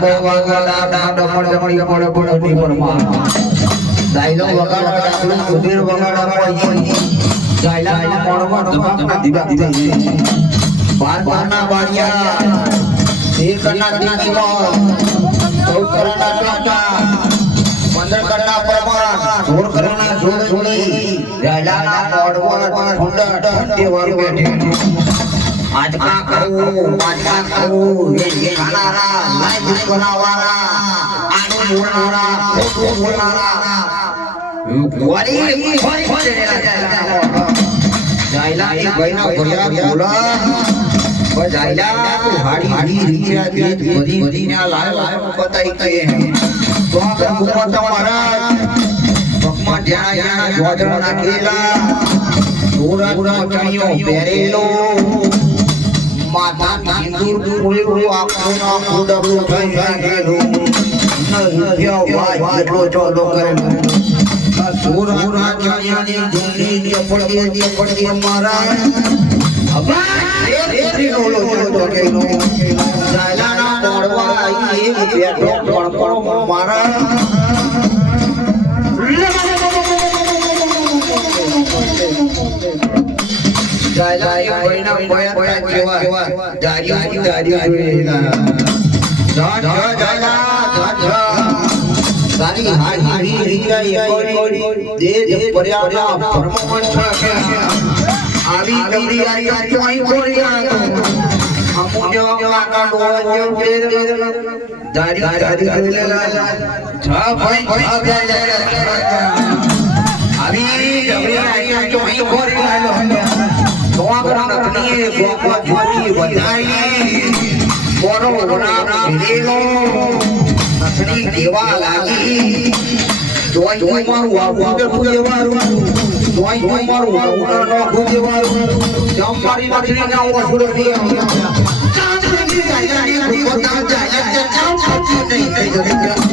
બહુ વાગડા ડાડા મળી પડી પરમા દાઈલો વગાડા ડાકલું સુધીર વગાડા પડી જાયલા મોણમાં ધમાકા દીવા બારના બાડિયા દેકના દીકીનો સૌકરના કાકા મંદર કરના પરમા જોર કરના જોડ જોડી જાયલાના મોડવા ઠંડા ઠંડી વાર બેઠે આજકા કહું એ ખાનારા લાઈફ બનાવવાના આનું બોલનારા ખોટું બોલનારા વળી જાયલા એક ભાઈના ભર્યા બોલા જાયલા તું હાડી રીયા તેજ બધી ના લાયો પતાઈ કે તો આગળ મુકતા મહારાજ પગમાં જ્યાં જોજર નાખેલા પૂરા ચણિયો પહેરેલો માતા સિંદૂર પૂરેલું આખોના ખોડબલું થઈ ગયેલું ન રૂપિયા વાજ એટલો ચોલો કરેલો પૂરા ચણિયાની જૂની પડતી મારા આવી ગંદી આયા ચોઈ કોરિયા અમુજો કાકા ડોજો ફેર દાડી કરેલા છા ભાઈ આવી ગંદી આયા ચોઈ કોરિયા તો આગળ નતની ગોગો જોતી વધાઈ બોરો બોરા ભેગો નતની દેવા લાગી જોઈ મારું આવું દેવારું જોઈ મારું આવું નો ગુજવારું જંપારી નતની ના ઓસુર દિયા ચાંદની જાયા ની કોતા જાયા ચાંદ નહીં